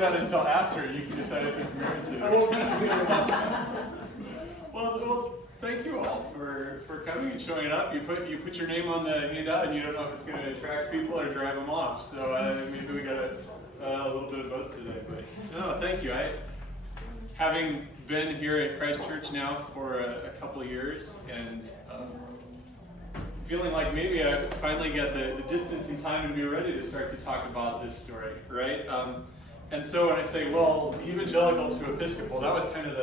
that until after you can decide if it's married to. Well, thank you all for coming and showing up. You put your name on the handout, and you don't know if it's going to attract people or drive them off. So maybe we got a little bit of both today. But no, thank you. Having been here at Christ Church now for a couple of years, and feeling like maybe I finally got the distance and time to be ready to start to talk about this story, right? And so when I say, well, evangelical to Episcopal, that was kind of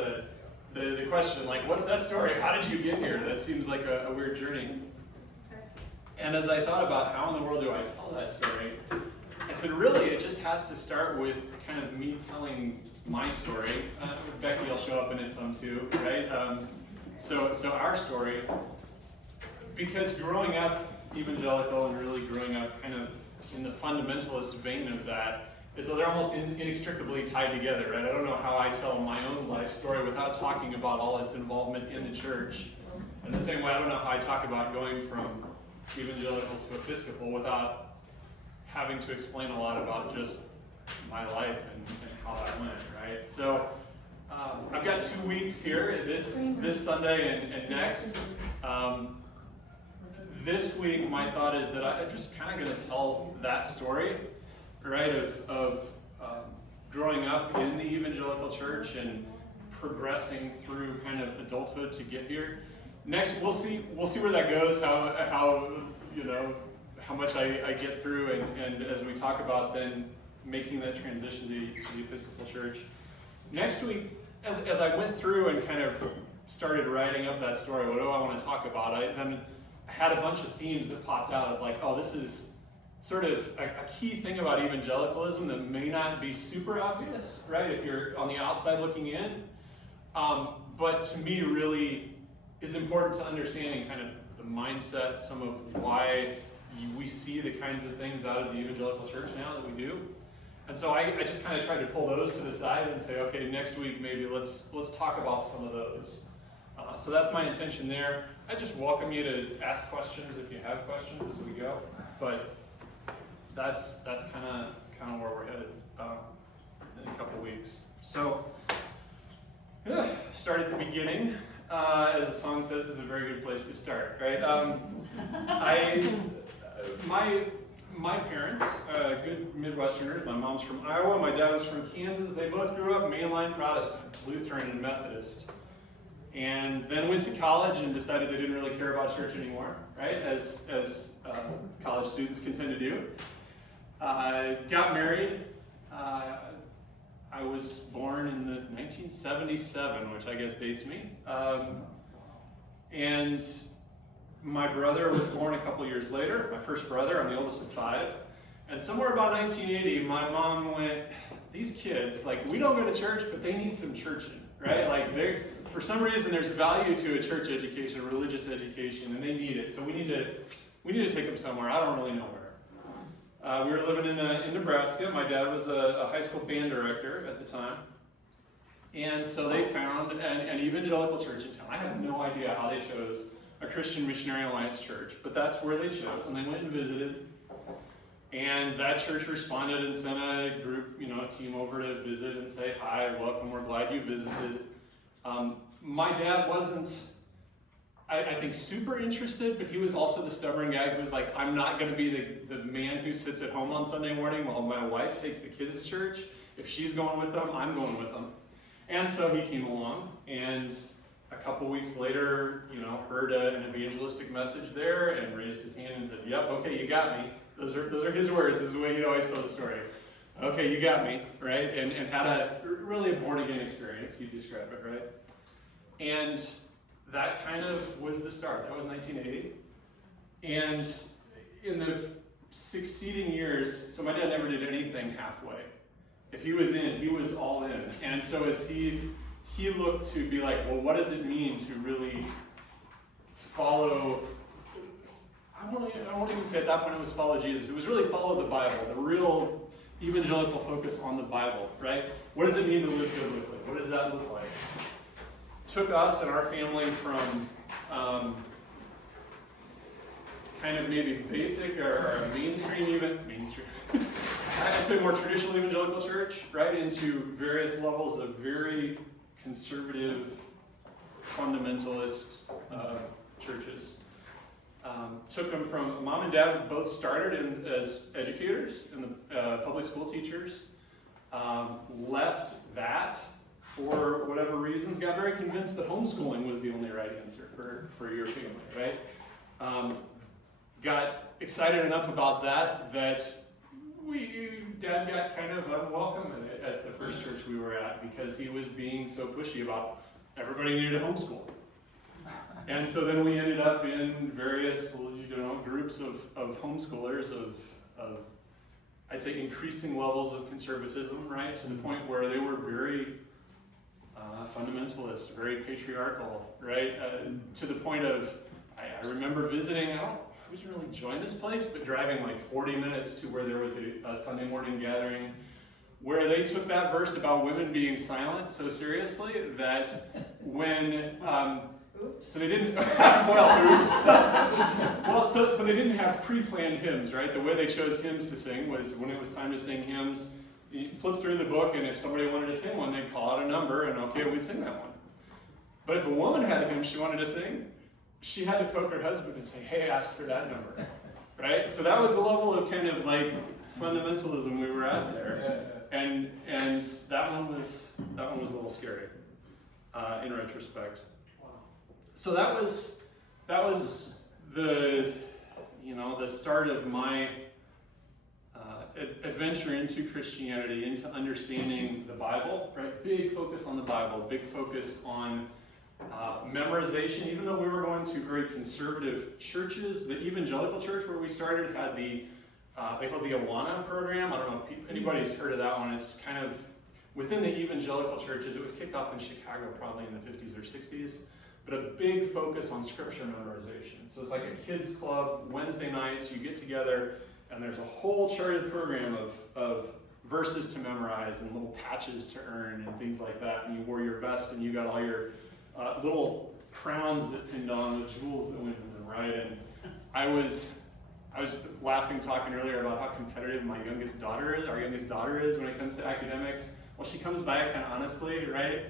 the question, like, what's that story? How did you get here? That seems like a weird journey. And as I thought about how in the world do I tell that story, I said, really, it just has to start with kind of me telling my story. Becky will show up in it some too, right? So our story, because growing up evangelical and really growing up kind of in the fundamentalist vein of that, so they're almost inextricably tied together, right? I don't know how I tell my own life story without talking about all its involvement in the church. In the same way, I don't know how I talk about going from evangelical to Episcopal without having to explain a lot about just my life and how that went, right? So I've got 2 weeks here, this Sunday and next. This week, my thought is that I'm just kind of going to tell that story, right, of growing up in the evangelical church and progressing through kind of adulthood to get here. Next, we'll see where that goes, how much I get through, and as we talk about then making that transition to the Episcopal Church. Next week, as I went through and kind of started writing up that story, what do I want to talk about? I had a bunch of themes that popped out of like, oh, this is sort of a key thing about evangelicalism that may not be super obvious, right, if you're on the outside looking in, but to me really is important to understanding kind of the mindset, some of why we see the kinds of things out of the evangelical church now that we do. And so I just kind of tried to pull those to the side and say, okay, next week maybe let's talk about some of those. So that's my intention there. I just welcome you to ask questions if you have questions as we go. But that's kind of where we're headed in a couple weeks. So start at the beginning. As the song says, is a very good place to start, right? My parents, good Midwesterners. My mom's from Iowa. My dad was from Kansas. They both grew up mainline Protestant, Lutheran and Methodist. And then went to college and decided they didn't really care about church anymore, right? As college students can tend to do. Got married. I was born in 1977, which I guess dates me. And my brother was born a couple years later. My first brother. I'm the oldest of 5. And somewhere about 1980, my mom went, these kids, like, we don't go to church, but they need some churching, right? Like, for some reason, there's value to a church education, a religious education, and they need it. So we need to take them somewhere. I don't really know where. We were living in Nebraska. My dad was a high school band director at the time. And so they found an evangelical church in town. I have no idea how they chose a Christian Missionary Alliance church, but that's where they chose. And they went and visited. And that church responded and sent a group, a team over to visit and say, hi, welcome, we're glad you visited. My dad wasn't, I think, super interested, but he was also the stubborn guy who was like, I'm not going to be the man who sits at home on Sunday morning while my wife takes the kids to church. If she's going with them, I'm going with them. And so he came along, and a couple weeks later, heard an evangelistic message there and raised his hand and said, yep, okay, you got me. Those are his words. This is the way he'd always tell the story. Okay, you got me, right? And had really a born-again experience, you describe it, right? And that kind of was the start. That was 1980. And in the succeeding years, so my dad never did anything halfway. If he was in, he was all in. And so as he looked to be like, well, what does it mean to really follow, I won't even say at that point it was follow Jesus. It was really follow the Bible, the real evangelical focus on the Bible, right? What does it mean to live biblically? What does that look like? Took us and our family from kind of maybe basic or mainstream even, mainstream. say more traditional evangelical church, right, into various levels of very conservative, fundamentalist churches. Took them from, mom and dad both started as educators and public school teachers. Left that for whatever reasons, got very convinced that homeschooling was the only right answer for your family, right? Got excited enough about that Dad got kind of unwelcome at the first church we were at because he was being so pushy about everybody needed a homeschool. And so then we ended up in various, groups of homeschoolers of I'd say increasing levels of conservatism, right? To the point where they were very fundamentalist, very patriarchal, right? To the point of, I remember visiting, I wasn't really enjoying this place, but driving like 40 minutes to where there was a Sunday morning gathering where they took that verse about women being silent so seriously that when, so they didn't, so they didn't have pre-planned hymns, right? The way they chose hymns to sing was when it was time to sing hymns, you flip through the book, and if somebody wanted to sing one, they'd call out a number, and okay, we'd sing that one. But if a woman had a hymn she wanted to sing, she had to poke her husband and say, hey, ask for that number, right? So that was the level of kind of like fundamentalism we were at there. And that one was a little scary in retrospect. So that was the start of my adventure into Christianity, into understanding the Bible, right? Big focus on the Bible, big focus on memorization. Even though we were going to very conservative churches, the Evangelical church where we started had they called the Awana program. I don't know if anybody's heard of that one. It's kind of within the Evangelical churches. It was kicked off in Chicago probably in the 50s or 60s. But a big focus on scripture memorization. So it's like a kids club, Wednesday nights, you get together, and there's a whole charted program of verses to memorize and little patches to earn and things like that. And you wore your vest and you got all your little crowns that pinned on, the jewels that went in them, right? And I was laughing, talking earlier about how competitive our youngest daughter is when it comes to academics. Well, she comes by it kind of honestly, right?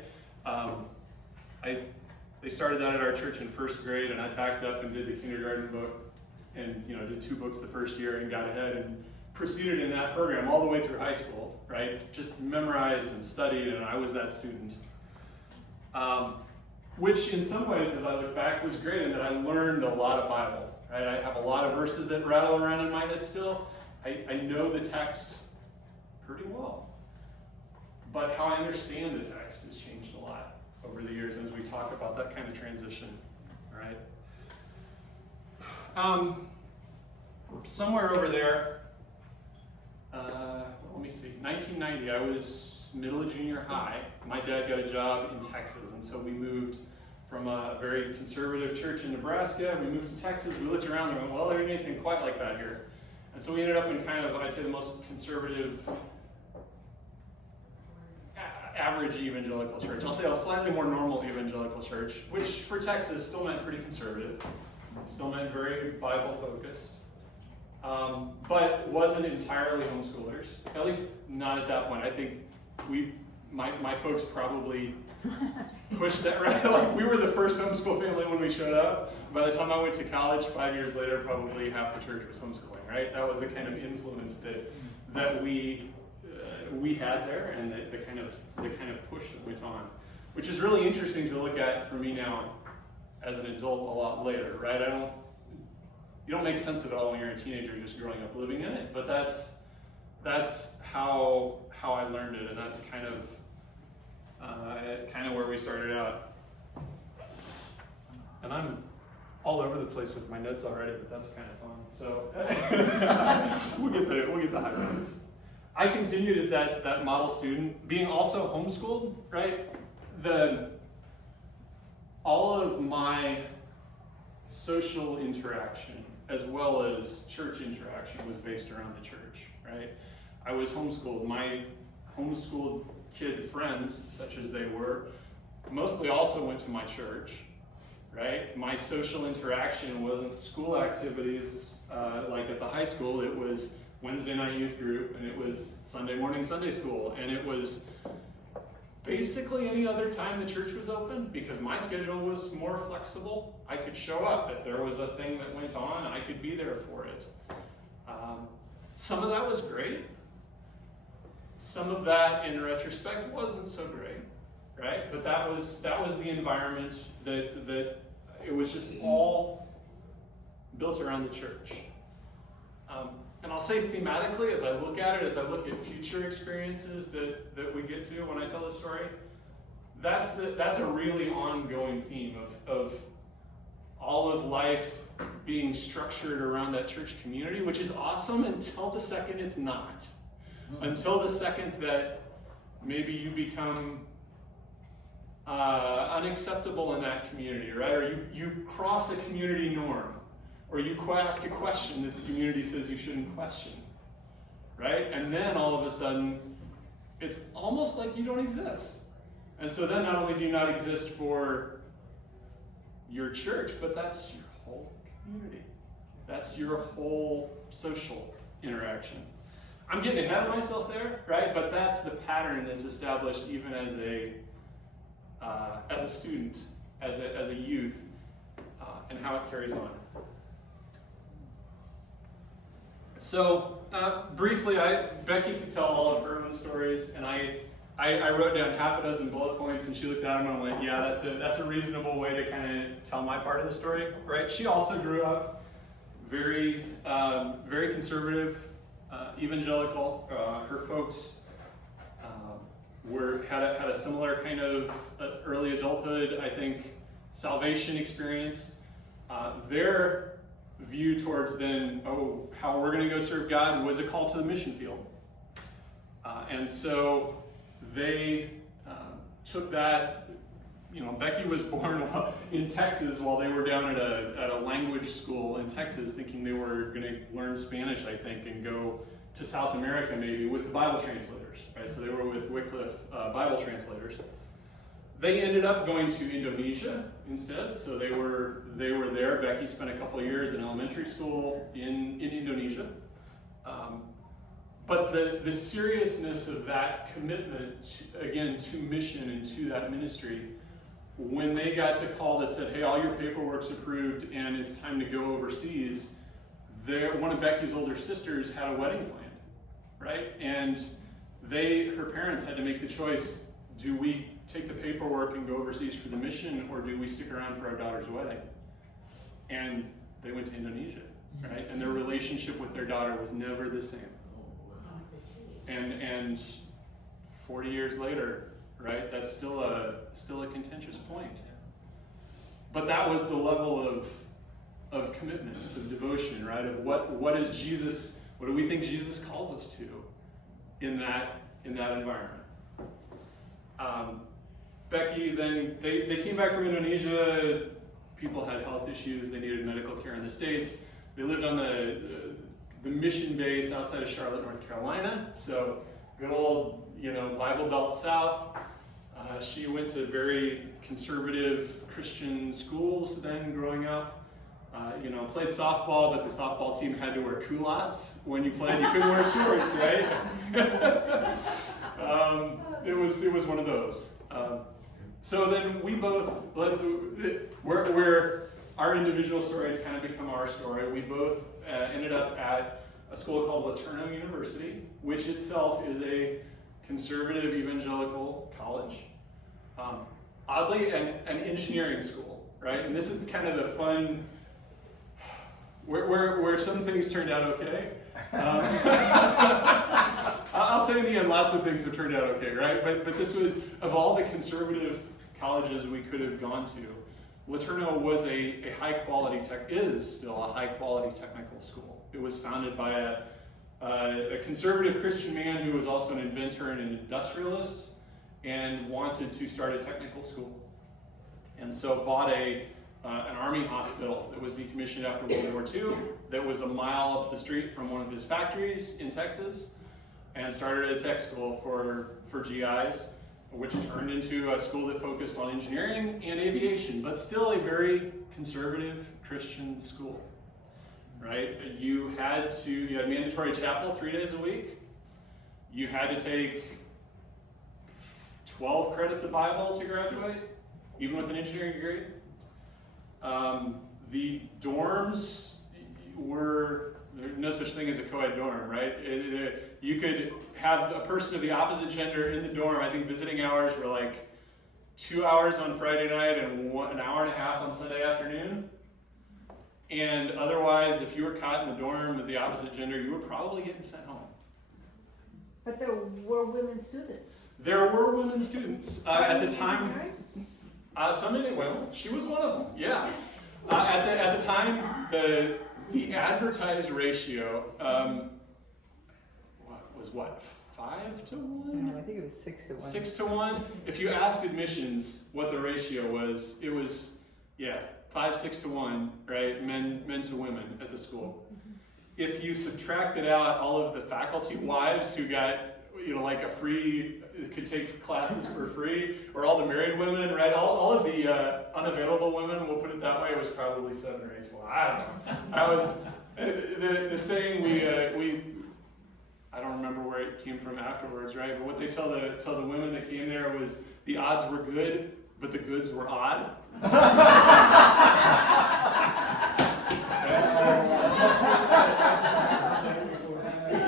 They started that at our church in first grade, and I backed up and did the kindergarten book, and did 2 books the first year and got ahead and proceeded in that program all the way through high school, right? Just memorized and studied, and I was that student. Which in some ways, as I look back, was great in that I learned a lot of Bible, right? I have a lot of verses that rattle around in my head still. I know the text pretty well. But how I understand the text has changed a lot over the years as we talk about that kind of transition, right? Somewhere over there, let me see, 1990, I was middle of junior high. My dad got a job in Texas, and so we moved from a very conservative church in Nebraska. We moved to Texas. We looked around and went, well, there ain't anything quite like that here. And so we ended up in kind of, I'd say, the most conservative average evangelical church. I'll say a slightly more normal evangelical church, which for Texas still meant pretty conservative, still meant very Bible focused, but wasn't entirely homeschoolers, at least not at that point. I think my folks probably pushed that, right? Like we were the first homeschool family when we showed up. By the time I went to college, 5 years later, probably half the church was homeschooling, right? That was the kind of influence that we had there, and the kind of push that went on, which is really interesting to look at for me now as an adult a lot later, right? You don't make sense of it all when you're a teenager just growing up living in it, but that's how I learned it, and that's kind of where we started out. And I'm all over the place with my notes already, but that's kind of fun. So we'll get the high points. I continued as that model student, being also homeschooled, right? All of my social interaction, as well as church interaction, was based around the church, right? I was homeschooled. My homeschooled kid friends, such as they were, mostly also went to my church, right? My social interaction wasn't school activities like at the high school. It was Wednesday night youth group, and it was Sunday morning Sunday school, and it was basically any other time the church was open, because my schedule was more flexible. I could show up. If there was a thing that went on, I could be there for it. Some of that was great. Some of that, in retrospect, wasn't so great, right? But that was the environment that it was just all built around the church. And I'll say thematically, as I look at it, as I look at future experiences that we get to when I tell this story, that's a really ongoing theme of all of life being structured around that church community, which is awesome until the second it's not. Until the second that maybe you become unacceptable in that community, right? Or you cross a community norm. Or you ask a question that the community says you shouldn't question, right? And then all of a sudden, it's almost like you don't exist. And so then not only do you not exist for your church, but that's your whole community. That's your whole social interaction. I'm getting ahead of myself there, right? But that's the pattern that's established even as a student, as a youth, and how it carries on. So, briefly, Becky could tell all of her own stories, and I wrote down half a dozen bullet points, and she looked at them and went, yeah, that's a reasonable way to kind of tell my part of the story, right? She also grew up very conservative, evangelical. Her folks had a similar kind of early adulthood, I think, salvation experience. Their view towards then, how we're going to go serve God was a call to the mission field. And so they took that, Becky was born in Texas while they were down at a language school in Texas, thinking they were going to learn Spanish, I think, and go to South America maybe with the Bible translators, right? So they were with Wycliffe Bible translators. They ended up going to Indonesia instead, so they were there. Becky spent a couple of years in elementary school in Indonesia. But the seriousness of that commitment, again, to mission and to that ministry, when they got the call that said, hey, all your paperwork's approved and it's time to go overseas, one of Becky's older sisters had a wedding planned, right? And her parents had to make the choice, do we take the paperwork and go overseas for the mission, or do we stick around for our daughter's wedding? And they went to Indonesia, right? And their relationship with their daughter was never the same. And 40 years later, right? That's still a contentious point. But that was the level of commitment, of devotion, right? Of what is Jesus? What do we think Jesus calls us to in that environment? Becky, then they came back from Indonesia. People had health issues. They needed medical care in the States. They lived on the mission base outside of Charlotte, North Carolina. So good old, Bible Belt South. She went to very conservative Christian schools then growing up. Played softball, but the softball team had to wear culottes when you played. You couldn't wear shorts, right? It was one of those. So then we both, where our individual stories kind of become our story, we both ended up at a school called LeTourneau University, which itself is a conservative evangelical college. Oddly, an engineering school, right? And this is kind of the fun, where some things turned out okay. I'll say in the end, lots of things have turned out okay, right? But this was, of all the conservative colleges we could have gone to, LeTourneau was is still a high-quality technical school. It was founded by a conservative Christian man who was also an inventor and an industrialist and wanted to start a technical school. And so bought an army hospital that was decommissioned after World War II that was a mile up the street from one of his factories in Texas, and started a tech school for GIs, which turned into a school that focused on engineering and aviation, but still a very conservative Christian school. right? You had mandatory chapel 3 days a week. You had to take 12 credits of Bible to graduate, even with an engineering degree. The dorms were, there's no such thing as a co-ed dorm, right? You could have a person of the opposite gender in the dorm. I think visiting hours were like 2 hours on Friday night and an hour and a half on Sunday afternoon. And otherwise, if you were caught in the dorm of the opposite gender, you were probably getting sent home. But there were women students. There were women students. At the time, some in it, well, she was one of them, yeah. At the time, the advertised ratio was what, 5 to 1? No, I think it was 6 to 1. 6 to 1. If you asked admissions what the ratio was, it was, 5, 6 to 1, right? Men to women at the school. If you subtracted out all of the faculty wives who got, like a free, could take classes for free, or all the married women, right? All of the unavailable women, we'll put it that way, was probably 7 or 8 to 1. I don't know. I was, the saying I don't remember where it came from afterwards, right? But what they tell the women that came there was the odds were good, but the goods were odd.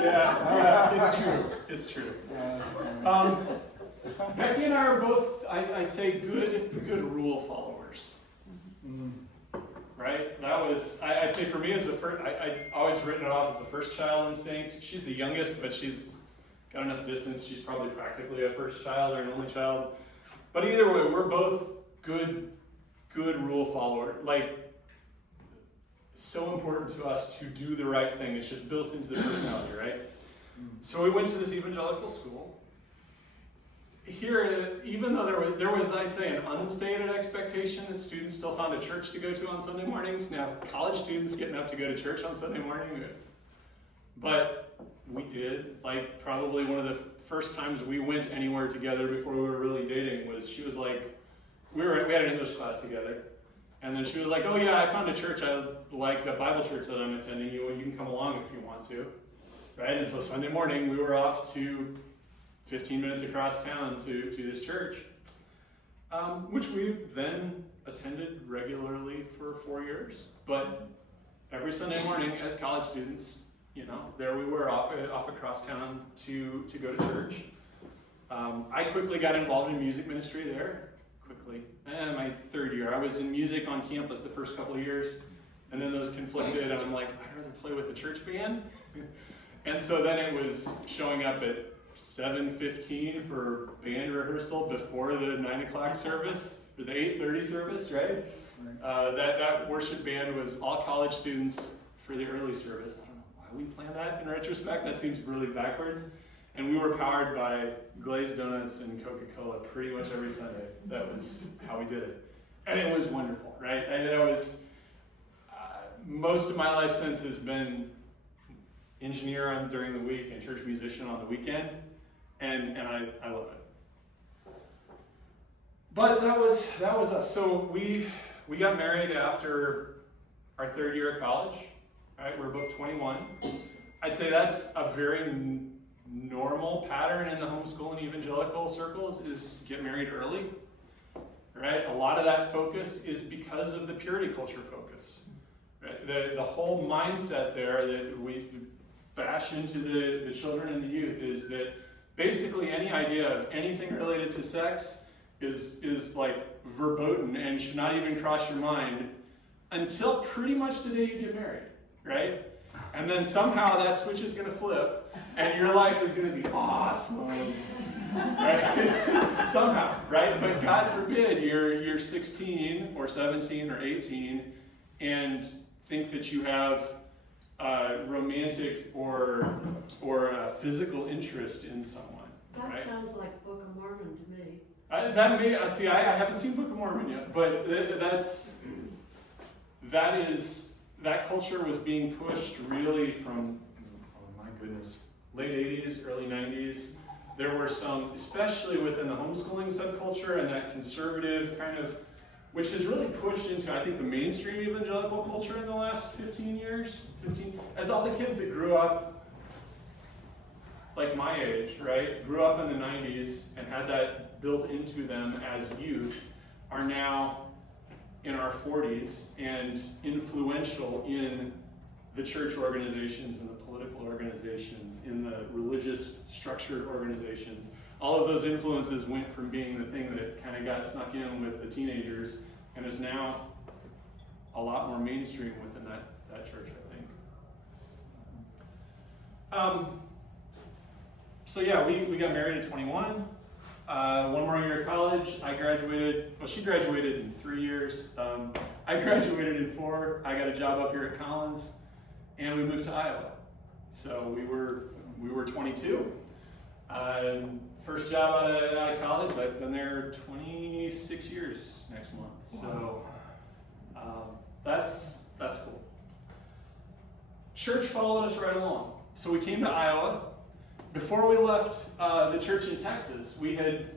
Yeah, it's true. Becky and I are both, I'd say, good rule followers. Right? That was, I'd say for me as the first, I'd always written it off as the first child instinct. She's the youngest, but she's got enough distance. She's probably practically a first child or an only child. But either way, we're both good rule followers. Like, so important to us to do the right thing. It's just built into the personality, right? So we went to this evangelical school. Here, even though there was, I'd say, an unstated expectation that students still found a church to go to on Sunday mornings. Now, college students getting up to go to church on Sunday morning, but we did. Like, probably one of the first times we went anywhere together before we were really dating was, she was like, we had an English class together, and then she was like, oh yeah, I found a church, I like the Bible church that I'm attending, you can come along if you want to, right? And so Sunday morning, we were off to 15 minutes across town to this church, which we then attended regularly for 4 years. But every Sunday morning as college students, there we were off across town to go to church. I quickly got involved in music ministry there, my third year. I was in music on campus the first couple of years, and then those conflicted, and I'm like, I'd rather play with the church band. And so then it was showing up at 7:15 for band rehearsal before the 9 o'clock service, or the 8:30 service, right? That worship band was all college students for the early service. I don't know why we planned that in retrospect. That seems really backwards. And we were powered by glazed donuts and Coca-Cola pretty much every Sunday. That was how we did it. And it was wonderful, right? And it was, most of my life since has been engineer during the week and church musician on the weekend. And I love it. But that was us. So we got married after our third year of college, right? We were both 21. I'd say that's a very normal pattern in the homeschooling evangelical circles, is get married early, right? A lot of that focus is because of the purity culture focus. Right? The whole mindset there that we bash into the children and the youth is that basically any idea of anything related to sex is like verboten and should not even cross your mind until pretty much the day you get married, right? And then somehow that switch is going to flip, and your life is going to be awesome, right? Somehow, right? But God forbid you're 16 or 17 or 18 and think that you have romantic or physical interest in someone. That right? sounds like Book of Mormon to me. I haven't seen Book of Mormon yet, but that culture was being pushed really from, oh my goodness, late 80s, early 90s. There were some, especially within the homeschooling subculture and that conservative kind of which has really pushed into, I think, the mainstream evangelical culture in the last 15 years. As all the kids that grew up, like my age, right, grew up in the 90s and had that built into them as youth, are now in our 40s and influential in the church organizations and the political organizations, in the religious structured organizations. All of those influences went from being the thing that kind of got snuck in with the teenagers and is now a lot more mainstream within that church, I think. So yeah, we got married at 21. One more year of college. I graduated, well, she graduated in 3 years. I graduated in 4. I got a job up here at Collins, and we moved to Iowa. So we were 22. First job out of college. I've been there 26 years next month. So that's cool. Church followed us right along. So we came to Iowa. Before we left the church in Texas, we had,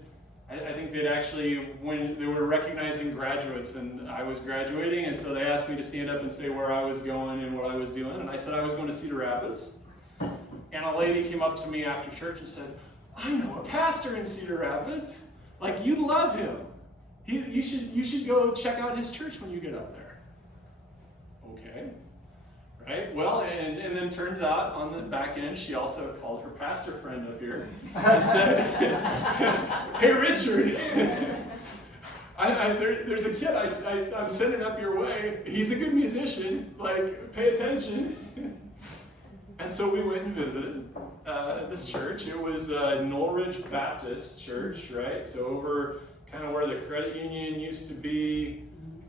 I think they'd actually, when they were recognizing graduates, and I was graduating, and so they asked me to stand up and say where I was going and what I was doing, and I said I was going to Cedar Rapids. And a lady came up to me after church and said, I know a pastor in Cedar Rapids. Like, you'd love him. You should go check out his church when you get up there. Okay. Right? Well, and then turns out on the back end, she also called her pastor friend up here and said, hey, Richard, there's a kid I'm sending up your way. He's a good musician. Like, pay attention. And so we went and visited this church. It was Norridge Baptist Church, right? So over kind of where the credit union used to be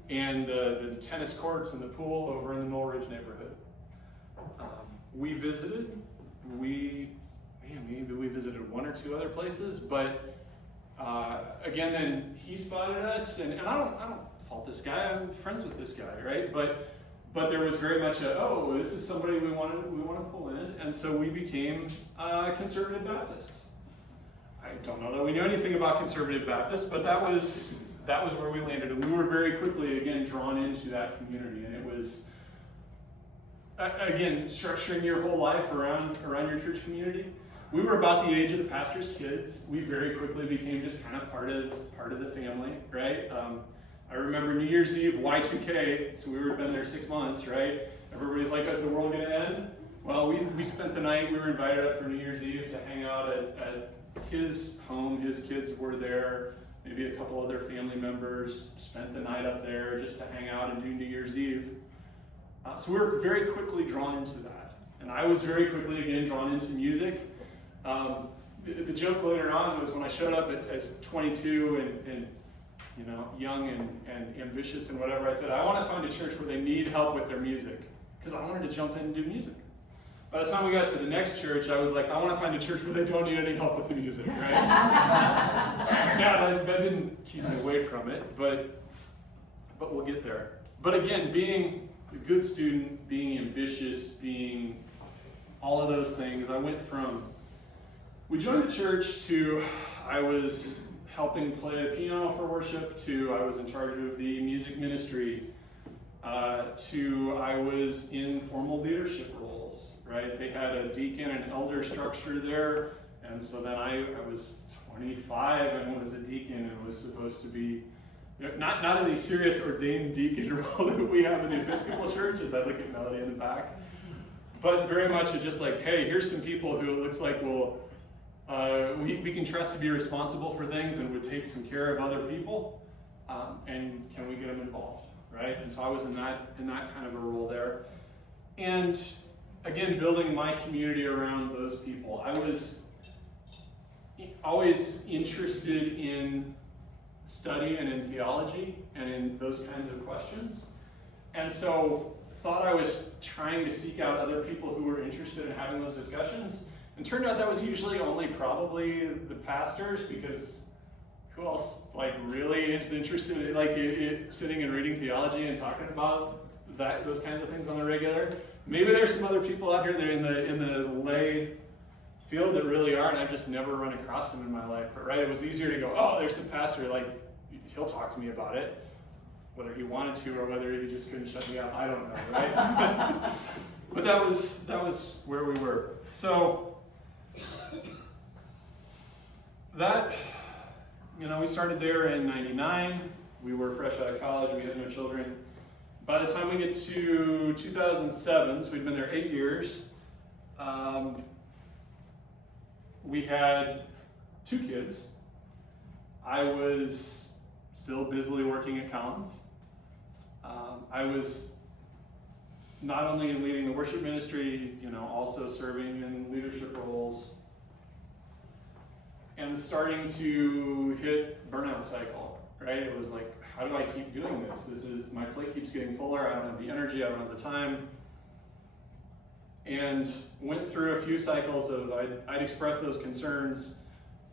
and the tennis courts and the pool over in the Norridge neighborhood. We visited. Maybe we visited 1 or 2 other places, but again, then he spotted us, and I don't fault this guy. I'm friends with this guy, right? But there was very much this is somebody we want to pull in, and so we became conservative Baptists. I don't know that we knew anything about conservative Baptists, but that was where we landed, and we were very quickly again drawn into that community, and it was again structuring your whole life around your church community. We were about the age of the pastor's kids. We very quickly became just kind of part of the family, right? I remember New Year's Eve, Y2K, so we were been there 6 months, right? Everybody's like, is the world going to end? Well, we spent the night, we were invited up for New Year's Eve to hang out at his home. His kids were there, maybe a couple other family members, spent the night up there just to hang out and do New Year's Eve. So we were very quickly drawn into that. And I was very quickly, again, drawn into music. The joke later on was when I showed up as 22 and young and ambitious and whatever, I said, I want to find a church where they need help with their music, because I wanted to jump in and do music. By the time we got to the next church, I was like, I want to find a church where they don't need any help with the music, right? Yeah, that didn't keep me away from it, but we'll get there. But again, being a good student, being ambitious, being all of those things, I went from, we joined a church to, I was helping play the piano for worship, to I was in charge of the music ministry, to I was in formal leadership roles, right? They had a deacon and elder structure there, and so then I was 25 and was a deacon and was supposed to be, not in the serious ordained deacon role that we have in the Episcopal Church, as I look at Melody in the back, but very much just like, hey, here's some people who it looks like will we can trust to be responsible for things and would take some care of other people, and can we get them involved, right? And so I was in that kind of a role there, and again, building my community around those people. I was always interested in study and in theology and in those kinds of questions, and so thought I was trying to seek out other people who were interested in having those discussions. And turned out that was usually only probably the pastors, because who else really is interested in sitting and reading theology and talking about those kinds of things on the regular? Maybe there's some other people out here that are in the lay field that really are, and I've just never run across them in my life. But right, it was easier to go, oh, there's the pastor, he'll talk to me about it. whether he wanted to or whether he just couldn't shut me up, I don't know, right? But that was where we were. So that, we started there in 99. We were fresh out of college. We had no children. By the time we get to 2007, so we'd been there 8 years, we had 2 kids. I was still busily working at Collins. I was not only leading the worship ministry, also serving in leadership roles, and starting to hit burnout cycle, right? It was like, how do I keep doing this? My plate keeps getting fuller. I don't have the energy. I don't have the time. And went through a few cycles of I'd express those concerns.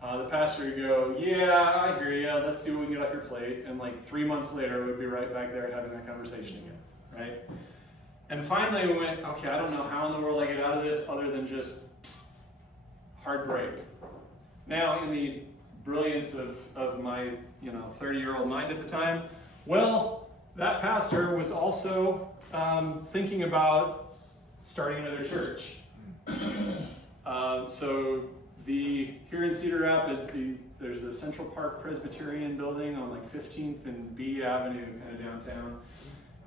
The pastor would go, yeah, I hear you. Let's see what we can get off your plate. And like 3 months later, we'd be right back there having that conversation again, right? And finally we went, okay, I don't know how in the world I get out of this other than just heartbreak. Now, in the brilliance of my 30-year-old mind at the time, well, that pastor was also thinking about starting another church. So here in Cedar Rapids, there's the Central Park Presbyterian building on like 15th and B Avenue, kind of downtown.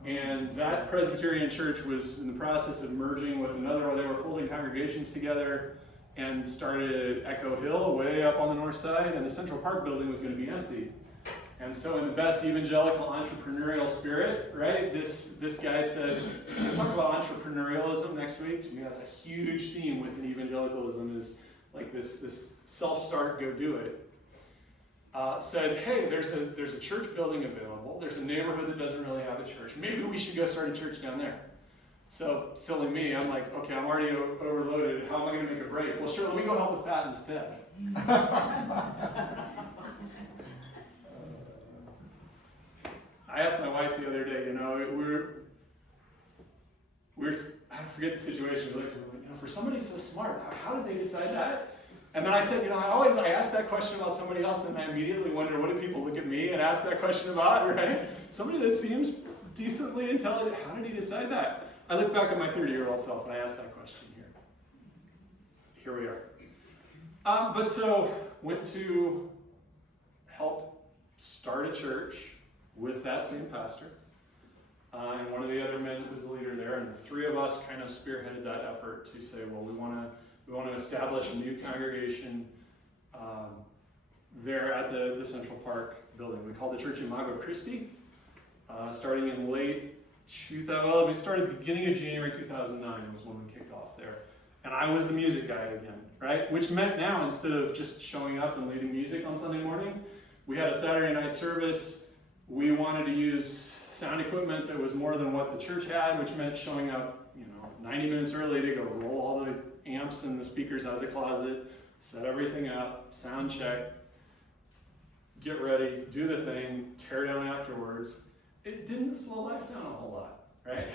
And that Presbyterian church was in the process of merging with another, or they were folding congregations together, and started at Echo Hill, way up on the north side, and the Central Park building was going to be empty. And so in the best evangelical entrepreneurial spirit, right, this guy said, let's talk about entrepreneurialism next week. To me, that's a huge theme within evangelicalism, is like this self-start, go do it. Said, hey, there's a church building available. There's a neighborhood that doesn't really have a church. Maybe we should go start a church down there. So, silly me, I'm like, okay, I'm already overloaded. How am I going to make a break? Well, sure, let me go help with that instead. I asked my wife the other day, I forget the situation. We're like, for somebody so smart, how did they decide that? And then I said, I ask that question about somebody else, and I immediately wonder, what do people look at me and ask that question about, right? Somebody that seems decently intelligent, how did he decide that? I look back at my 30-year-old self and I ask that question here. Here we are. But so, went to help start a church with that same pastor. And one of the other men was the leader there, and the 3 of us kind of spearheaded that effort to say, well, we want to establish a new congregation there at the Central Park building. We called the church Imago Christi, starting in late 2000. Well, we started beginning of January 2009 was when we kicked off there. And I was the music guy again, right? Which meant now, instead of just showing up and leading music on Sunday morning, we had a Saturday night service. We wanted to use sound equipment that was more than what the church had, which meant showing up, 90 minutes early to go roll all the amps and the speakers out of the closet, set everything up, sound check, get ready, do the thing, tear down afterwards. It didn't slow life down a whole lot, right?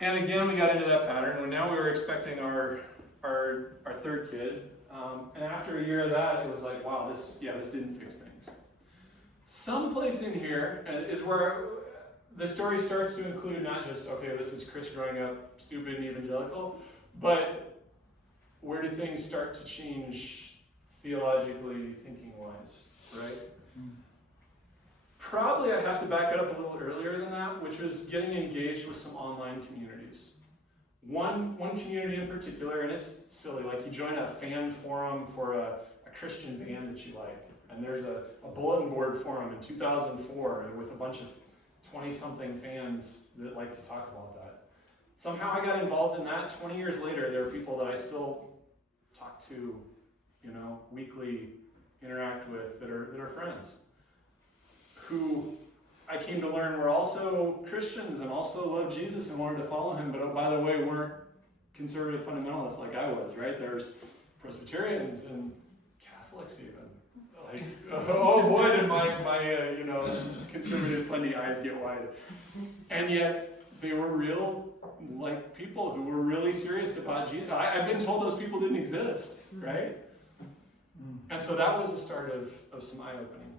And again, we got into that pattern. And now we were expecting our 3rd kid. And after a year of that, it was like, wow, this didn't fix things. Someplace in here is where the story starts to include not just, okay, this is Chris growing up stupid and evangelical, but where do things start to change theologically, thinking-wise, right? Probably I have to back it up a little earlier than that, which was getting engaged with some online communities. One community in particular, and it's silly, like you join a fan forum for a Christian band that you like, and there's a bulletin board forum in 2004 with a bunch of 20-something fans that like to talk about that. Somehow I got involved in that. 20 years later, there are people that I still talk to, weekly interact with that are friends, who I came to learn were also Christians and also loved Jesus and wanted to follow him, but oh, by the way, weren't conservative fundamentalists like I was, right? There's Presbyterians and Catholics even. Like, oh boy, did my conservative fundy eyes get wide. And yet, they were real, people who were really serious about Jesus. I've been told those people didn't exist, right? And so that was the start of some eye-opening.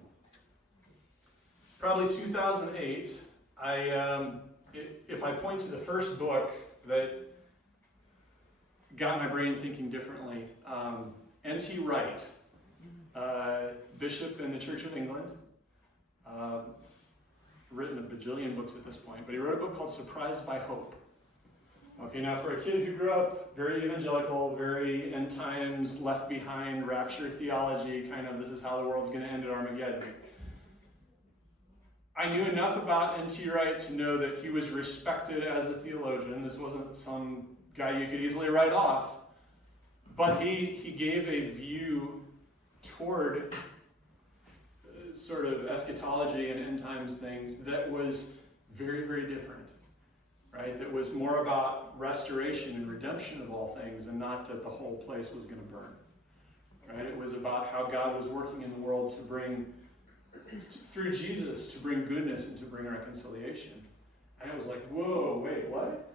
probably 2008, if I point to the first book that got my brain thinking differently, N.T. Wright, bishop in the Church of England, written a bajillion books at this point, but he wrote a book called Surprised by Hope. Okay, now for a kid who grew up very evangelical, very end times, left behind, rapture theology, kind of this is how the world's going to end at Armageddon. I knew enough about N.T. Wright to know that he was respected as a theologian. This wasn't some guy you could easily write off. But he gave a view toward sort of eschatology and end times things that was very, very different, right? That was more about restoration and redemption of all things, and not that the whole place was going to burn, right? It was about how God was working in the world to bring, through Jesus, to bring goodness and to bring reconciliation. And it was like, whoa, wait, what?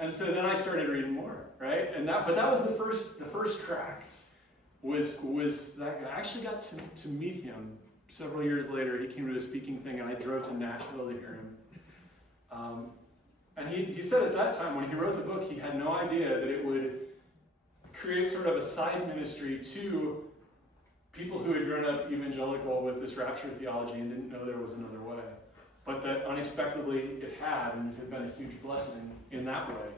And so then I started reading more, right? But that was the first crack. Was that guy. I actually got to meet him several years later. He came to a speaking thing, and I drove to Nashville to hear him. And he said at that time, when he wrote the book, he had no idea that it would create sort of a side ministry to people who had grown up evangelical with this rapture theology and didn't know there was another way. But that unexpectedly it had, and it had been a huge blessing in that way.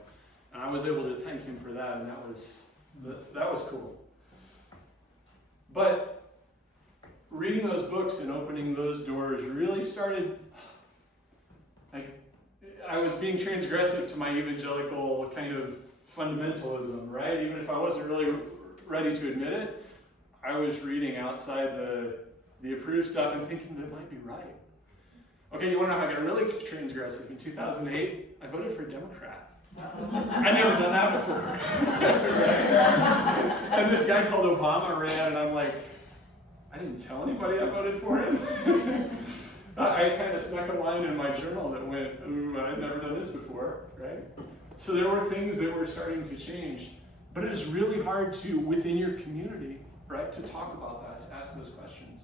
And I was able to thank him for that, and that was cool. But reading those books and opening those doors really started, I was being transgressive to my evangelical kind of fundamentalism, right? Even if I wasn't really ready to admit it, I was reading outside the approved stuff and thinking that might be right. Okay, you want to know how I got really transgressive? In 2008, I voted for a Democrat. I'd never done that before. And this guy called Obama ran, and I'm like, I didn't tell anybody I voted for him. I kind of snuck a line in my journal that went, ooh, I've never done this before, right? So there were things that were starting to change. But it was really hard to, within your community, right, to talk about that, to ask those questions.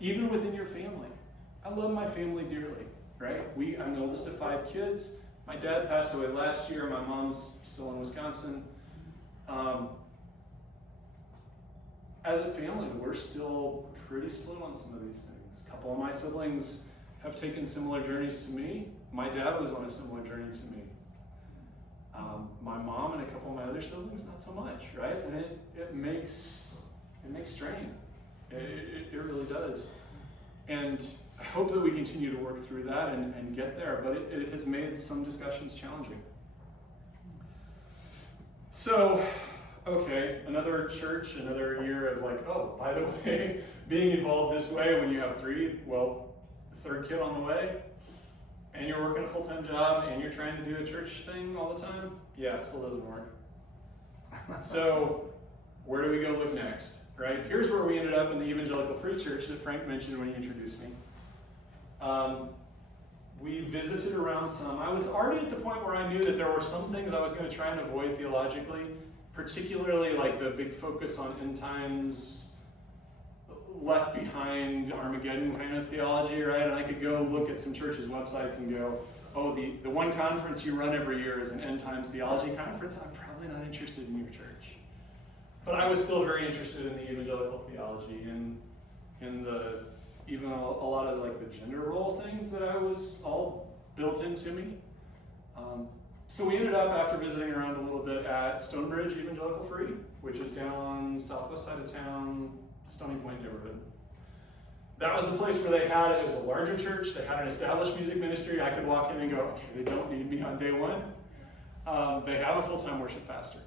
Even within your family. I love my family dearly, right? I'm the oldest of 5 kids. My dad passed away last year. My mom's still in Wisconsin. As a family, we're still pretty slow on some of these things. A couple of my siblings have taken similar journeys to me. My dad was on a similar journey to me. My mom and a couple of my other siblings, not so much, right? And it makes strain. It really does. And I hope that we continue to work through that and get there, but it has made some discussions challenging. So, okay, another church, another year of like, oh, by the way, being involved this way when you have 3, well, a 3rd kid on the way, and you're working a full-time job, and you're trying to do a church thing all the time, yeah, it still doesn't work. So, where do we go look next, right? Here's where we ended up in the Evangelical Free Church that Frank mentioned when he introduced me. We visited around some. I was already at the point where I knew that there were some things I was going to try and avoid theologically, particularly like the big focus on end times, left behind Armageddon kind of theology, right? And I could go look at some churches' websites and go, oh, the one conference you run every year is an end times theology conference. I'm probably not interested in your church. But I was still very interested in the evangelical theology and in the even a lot of like the gender role things that I was all built into me. So we ended up, after visiting around a little bit, at Stonebridge Evangelical Free, which is down southwest side of town, Stony Point neighborhood. That was the place where it was a larger church, they had an established music ministry. I could walk in and go, okay, they don't need me on day one. They have a full-time worship pastor.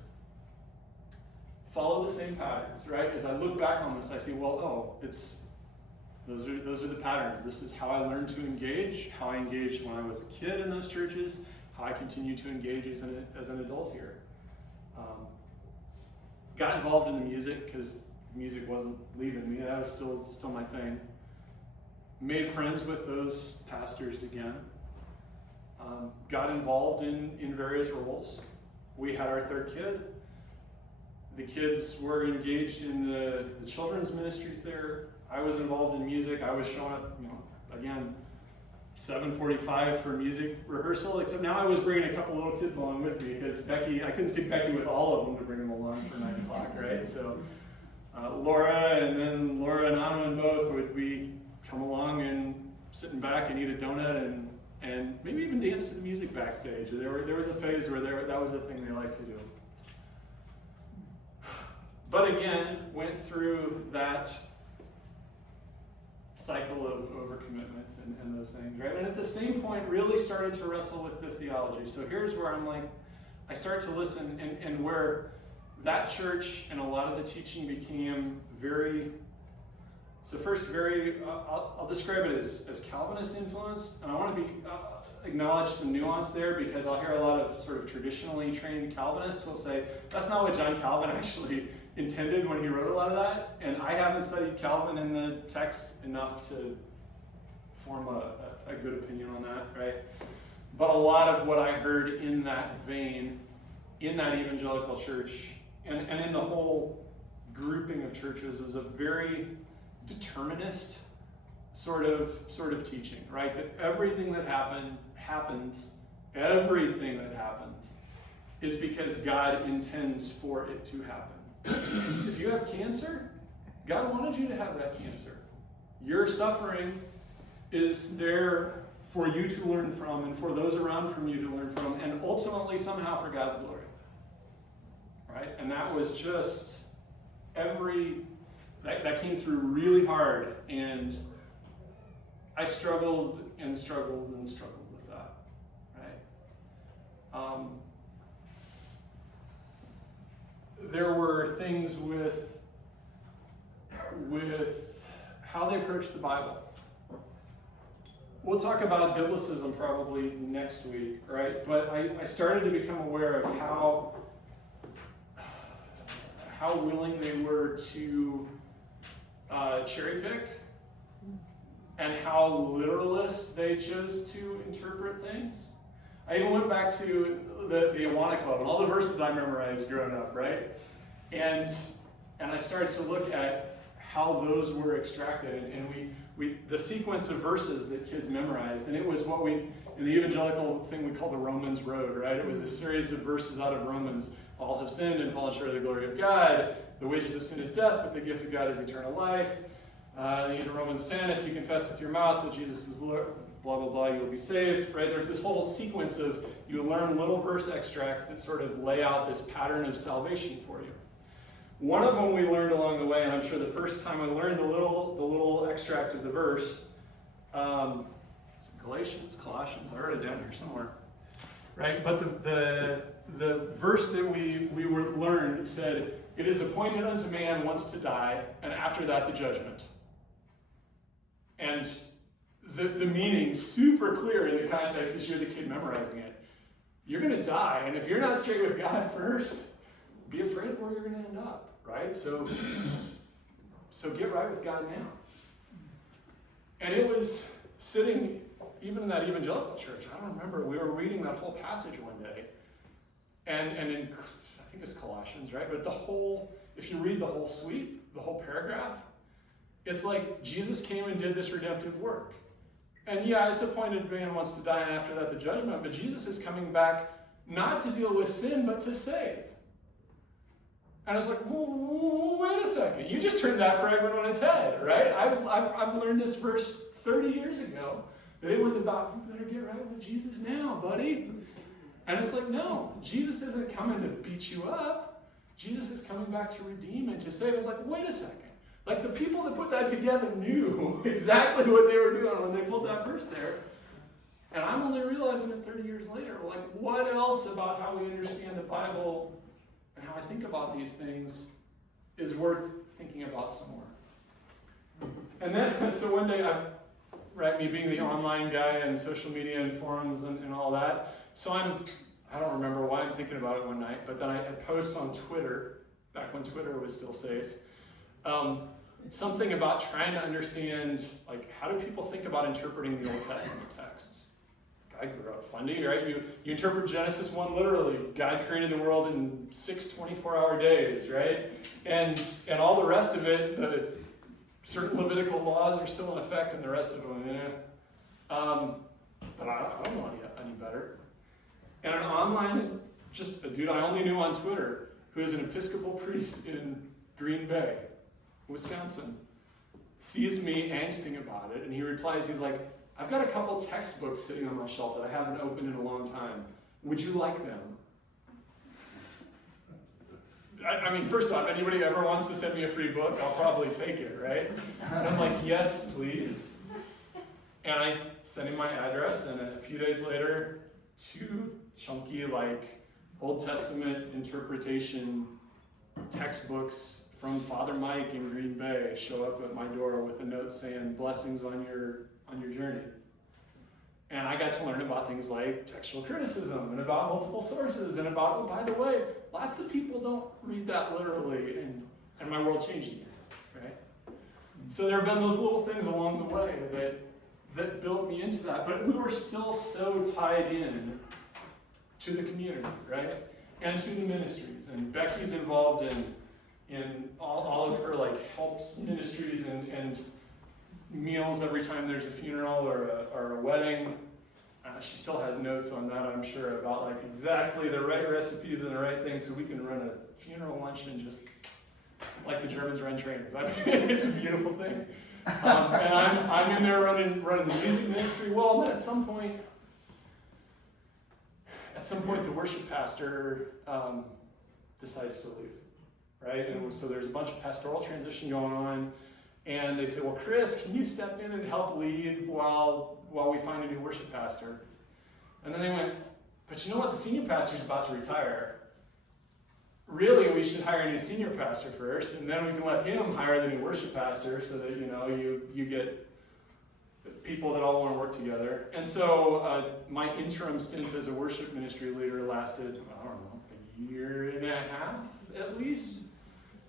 Follow the same patterns, right? As I look back on this, I see, well, those are the patterns. This is how I learned to engage, how I engaged when I was a kid in those churches, how I continue to engage as an adult here. Got involved in the music because music wasn't leaving me. That was still my thing. Made friends with those pastors again. Got involved in various roles. We had our 3rd kid. The kids were engaged in the children's ministries there. I was involved in music. I was showing up, again, 7:45 for music rehearsal, except now I was bringing a couple little kids along with me because I couldn't stick Becky with all of them to bring them along for 9 o'clock, right? So Laura and Anna and both would be come along and sitting back and eat a donut and maybe even dance to the music backstage. There was a phase where that was a thing they liked to do. But again, went through that cycle of overcommitment and those things, right? And at the same point, really started to wrestle with the theology. So here's where I'm like, I start to listen, and where that church and a lot of the teaching became very, so first I'll describe it as Calvinist influenced, and I want to acknowledge some nuance there because I'll hear a lot of sort of traditionally trained Calvinists will say, that's not what John Calvin actually intended when he wrote a lot of that, and I haven't studied Calvin in the text enough to form a good opinion on that, right? But a lot of what I heard in that vein, in that evangelical church, and in the whole grouping of churches is a very determinist sort of teaching, right? That everything that happens is because God intends for it to happen. If you have cancer, God wanted you to have that cancer. Your suffering is there for you to learn from and for those around from you to learn from, and ultimately somehow for God's glory. Right? And that was just that came through really hard, and I struggled with that. Right? There were things with how they approached the Bible. We'll talk about biblicism probably next week, right? But I started to become aware of how willing they were to cherry pick and how literalist they chose to interpret things. I even went back to the Awana Club and all the verses I memorized growing up, right? And I started to look at how those were extracted, and we the sequence of verses that kids memorized, and it was what in the evangelical thing we call the Romans Road, right? It was a series of verses out of Romans. All have sinned and fallen short of the glory of God. The wages of sin is death, but the gift of God is eternal life. In Romans 10, if you confess with your mouth that Jesus is Lord, blah, blah, blah, you'll be saved, right? There's this whole sequence of you learn little verse extracts that sort of lay out this pattern of salvation for you. One of them we learned along the way, and I'm sure the first time I learned the little extract of the verse, is it Galatians, Colossians? I wrote it down here somewhere, right? But the verse that we learned said, "It is appointed unto man once to die, and after that the judgment." And the meaning super clear in the context as you're the kid memorizing it. You're going to die, and if you're not straight with God first, be afraid of where you're going to end up, right? So get right with God now. And it was sitting, even in that evangelical church, I don't remember, we were reading that whole passage one day, and in, I think it's Colossians, right? But if you read the whole sweep, the whole paragraph, it's like Jesus came and did this redemptive work. And yeah, it's appointed man wants to die, and after that the judgment, but Jesus is coming back not to deal with sin, but to save. And I was like, wait a second, you just turned that fragment on its head, right? I've learned this verse 30 years ago, that it was about, you better get right with Jesus now, buddy. And it's like, no, Jesus isn't coming to beat you up. Jesus is coming back to redeem and to save. It's like, wait a second. Like the people that put that together knew exactly what they were doing when they pulled that verse there. And I'm only realizing it 30 years later. Like, what else about how we understand the Bible and how I think about these things is worth thinking about some more? And then, so one day, me being the online guy and social media and forums and all that, so I don't remember why I'm thinking about it one night, but then I post on Twitter, back when Twitter was still safe, something about trying to understand, like, how do people think about interpreting the Old Testament texts? I grew up funny, right? You interpret Genesis 1 literally. God created the world in 6 24-hour days, right? And all the rest of it, certain Levitical laws are still in effect, and the rest of them, but I don't know any better. And an online, just a dude I only knew on Twitter, who is an Episcopal priest in Green Bay, Wisconsin, sees me angsting about it, and he replies, he's like, I've got a couple textbooks sitting on my shelf that I haven't opened in a long time. Would you like them? I mean, first off, anybody ever wants to send me a free book, I'll probably take it, right? And I'm like, yes, please. And I sent him my address, and a few days later, 2 chunky, like, Old Testament interpretation textbooks from Father Mike in Green Bay show up at my door with a note saying, blessings on your journey. And I got to learn about things like textual criticism and about multiple sources and about, oh, by the way, lots of people don't read that literally, and my world changed again, right? So there have been those little things along the way that built me into that, but we were still so tied in to the community, right? And to the ministries. And Becky's involved in all of her like helps ministries and meals every time there's a funeral or a wedding. She still has notes on that, I'm sure, about like exactly the right recipes and the right things so we can run a funeral luncheon just like the Germans run trains. I mean, it's a beautiful thing. And I'm in there running the music ministry. Well, then at some point the worship pastor decides to leave, right? And so there's a bunch of pastoral transition going on. And they say, well, Chris, can you step in and help lead while we find a new worship pastor? And then they went, but you know what? The senior pastor's about to retire. Really, we should hire a new senior pastor first, and then we can let him hire the new worship pastor so that, you get people that all want to work together. And so my interim stint as a worship ministry leader lasted, I don't know, a year and a half at least.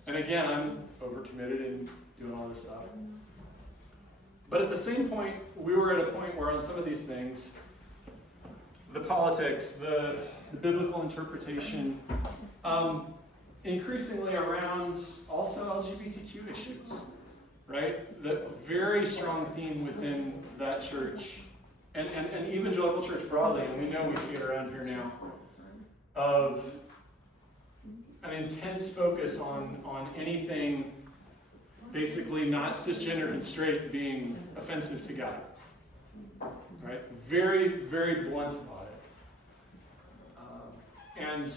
And again, I'm overcommitted and doing all this stuff. But at the same point, we were at a point where on some of these things, the politics, the biblical interpretation, increasingly around also LGBTQ issues, right? The very strong theme within that church, and Evangelical Church broadly, and we know we see it around here now, of an intense focus on anything basically not cisgender and straight being offensive to God, right? Very, very blunt about it. And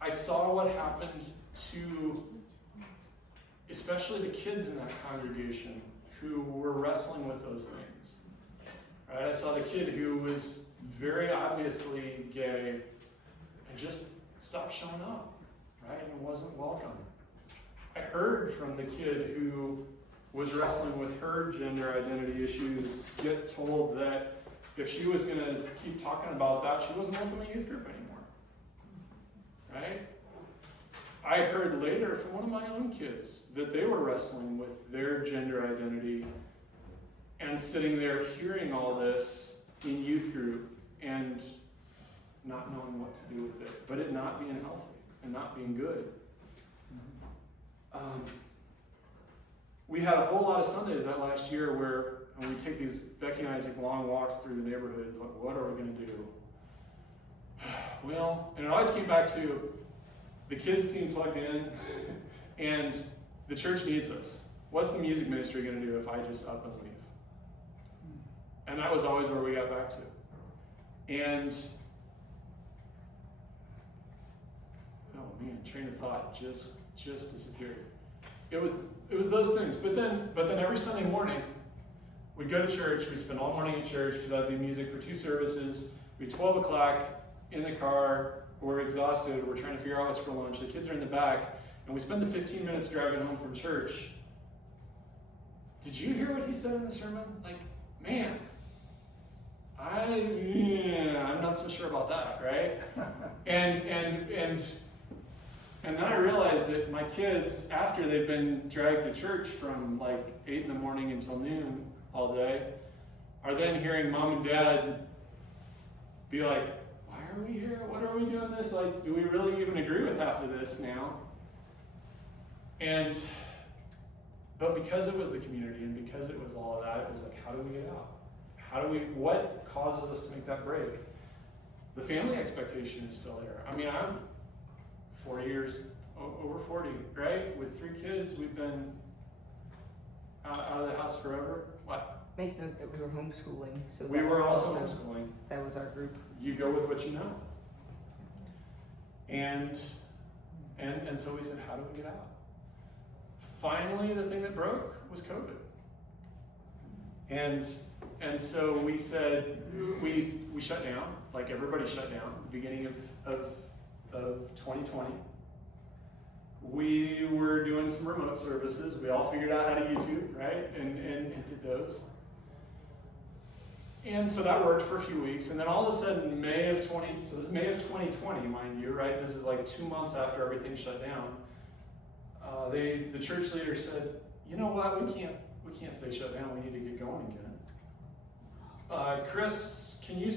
I saw what happened to especially the kids in that congregation who were wrestling with those things. Right? I saw the kid who was very obviously gay and just stopped showing up, right? And wasn't welcome. I heard from the kid who was wrestling with her gender identity issues get told that if she was going to keep talking about that, she wasn't welcome in youth group anymore. Right? I heard later from one of my own kids that they were wrestling with their gender identity and sitting there hearing all this in youth group and not knowing what to do with it, but it not being healthy and not being good. We had a whole lot of Sundays that last year where when we take these, Becky and I take long walks through the neighborhood, like, what are we going to do? Well, and it always came back to the kids seem plugged in and the church needs us. What's the music ministry going to do if I just up and leave? And that was always where we got back to. And, oh man, train of thought just disappeared. It was those things. But then every Sunday morning, we'd go to church. We'd spend all morning in church because that'd be music for 2 services. It'd be 12 o'clock in the car. We're exhausted. We're trying to figure out what's for lunch. The kids are in the back. And we spend the 15 minutes driving home from church. Did you hear what he said in the sermon? Like, man, I'm not so sure about that, right? And then I realized that my kids, after they've been dragged to church from like 8 in the morning until noon all day, are then hearing mom and dad be like, why are we here? What are we doing this? Like, do we really even agree with half of this now? But because it was the community and because it was all of that, it was like, how do we get out? what causes us to make that break? The family expectation is still there. I mean, I'm 40 years, over 40, right? With 3 kids, we've been out of the house forever. What? Make note that we were homeschooling, so We were also homeschooling. That was our group. You go with what you know. And so we said, how do we get out? Finally, the thing that broke was COVID. And so we said, we shut down, like everybody shut down, at the beginning of 2020. We were doing some remote services. We all figured out how to YouTube, right? And did those. And so that worked for a few weeks. And then all of a sudden, this is May of 2020, mind you, right? This is like 2 months after everything shut down. The church leader said, you know what, we can't stay shut down. We need to get going again. Chris, can you